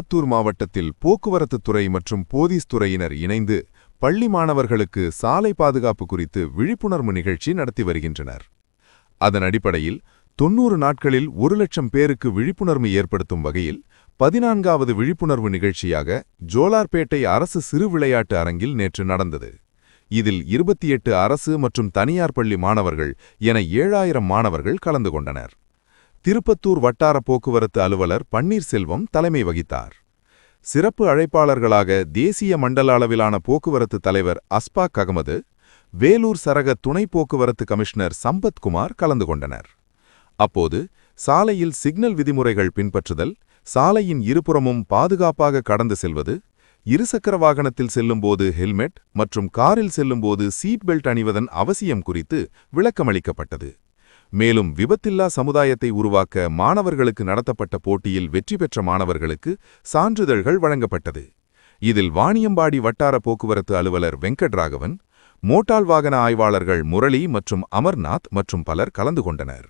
திருப்பத்தூர் மாவட்டத்தில் போக்குவரத்துத் துறை மற்றும் போலீஸ் துறையினர் இணைந்து பள்ளி மாணவர்களுக்கு சாலை பாதுகாப்பு குறித்து விழிப்புணர்வு நிகழ்ச்சி நடத்தி வருகின்றனர். அதன் அடிப்படையில் 90 நாட்களில் 1,00,000 பேருக்கு விழிப்புணர்வு ஏற்படுத்தும் வகையில் 14வது விழிப்புணர்வு நிகழ்ச்சியாக ஜோலார்பேட்டை அரசு சிறு விளையாட்டு அரங்கில் நேற்று நடந்தது. இதில் 28 அரசு மற்றும் தனியார் பள்ளி மாணவர்கள் என 7000 மாணவர்கள் கலந்து கொண்டனர். திருப்பத்தூர் வட்டார போக்குவரத்து அலுவலர் பன்னீர்செல்வம் தலைமை வகித்தார். சிறப்பு அழைப்பாளர்களாக தேசிய மண்டல அளவிலான போக்குவரத்து தலைவர் அஸ்பாக் அகமது, வேலூர் சரக துணை போக்குவரத்து கமிஷனர் சம்பத்குமார் கலந்து கொண்டனர். அப்போது சாலையில் சிக்னல் விதிமுறைகள் பின்பற்றுதல், சாலையின் இருபுறமும் பாதுகாப்பாக கடந்து செல்வது, இருசக்கர வாகனத்தில் செல்லும்போது ஹெல்மெட் மற்றும் காரில் செல்லும்போது சீட் பெல்ட் அணிவதன் அவசியம் குறித்து விளக்கமளிக்கப்பட்டது. மேலும் விபத்தில்லா சமுதாயத்தை உருவாக்க மாணவர்களுக்கு நடத்தப்பட்ட போட்டியில் வெற்றி பெற்ற மாணவர்களுக்கு சான்றிதழ்கள் வழங்கப்பட்டது. இதில் வாணியம்பாடி வட்டார போக்குவரத்து அலுவலர் வெங்கட்ராகவன், மோட்டார் வாகன ஆய்வாளர்கள் முரளி மற்றும் அமர்நாத் மற்றும் பலர் கலந்து கொண்டனர்.